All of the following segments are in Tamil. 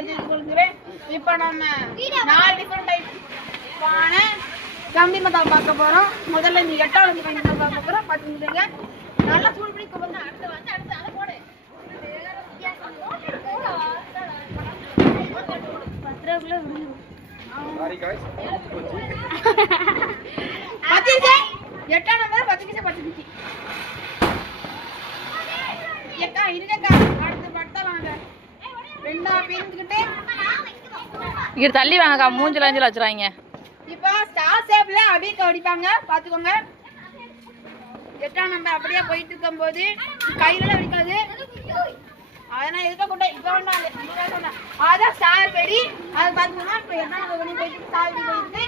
தெரிவித்துக் கொள்கிறேன். இப்போ நம்ம 4 டிஃபரெண்ட் டைப் கம்பி மத்தால் பார்க்க போறோம். முதல்ல இந்த 8வது கம்பி மத்தால் பார்க்க போறோம். பாத்துக்கிட்டீங்க நல்லா சூடு பண்ணி கொண்டு அடுத்து அதை போடு. எட்டாம் நம்பர் 10 பச்சை ஏக்கா இருக்கா அடுத்து பட்டா வாங்க ரெண்டா பிரிஞ்சுக்கிட்டு இங்க தள்ளி வாங்கக்கா மூஞ்சில அஞ்சல வச்சிராங்க. இப்போ ஸ்டார் ஷேப்ல அபிக்க அடிப்பாங்க பாத்துக்கோங்க. 8ஆம் நம்பர் அப்படியே போயிட்டு இருக்கும்போது கையில அடிக்காது. அதனால எதுக்க கொண்டா இப்போ வேண்டாம். அதான் ஸ்டார் பெரி அது பாத்துக்கோங்க. இப்போ 8ஆம் நம்பர் பண்ணி போயிட்டு ஸ்டார் போயிட்டு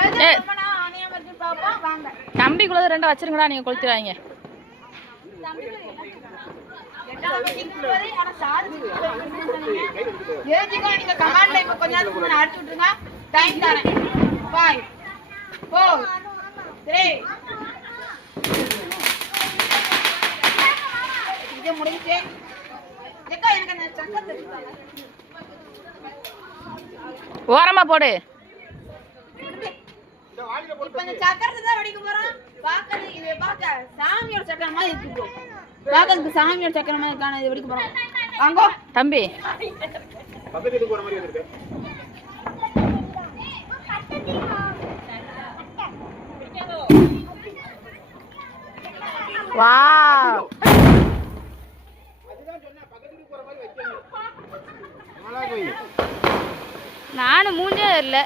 எது நம்ம ஆனியா வந்து பாப்போம் வாங்க. கம்பிக்குள்ள ரெண்டா வச்சிருங்கடா நீங்க கொளுத்திராங்க. நீங்க கமாண்ட்ல இப்ப கொஞ்ச நேரத்துக்கு அடிச்சு விட்டுருங்க. டைம் தரேன். 5 4 3 இது முடிஞ்சு. ஏக்கா எனக்கு அந்த சக்கரை தெரியுமா? ஓரமா போடு. இப்ப இந்த சக்கரத்தை தான் வடிக்க போறோம். பாக்க இது பாக்க சாமியோட சக்கரம் மாதிரி இருக்கு. பாக்கிறதுக்கு சாமியோட சக்கரம் மாதிரி இருக்கான இது வடிக்க போறோம். வாங்கோ தம்பி. பக்கத்துக்கு போற மாதிரி இருக்கு. வாவ். அதுதான் சொன்னா பக்கத்துக்கு போற மாதிரி வைக்கணும். நல்லா போய். நானு மூஞ்சே இல்ல.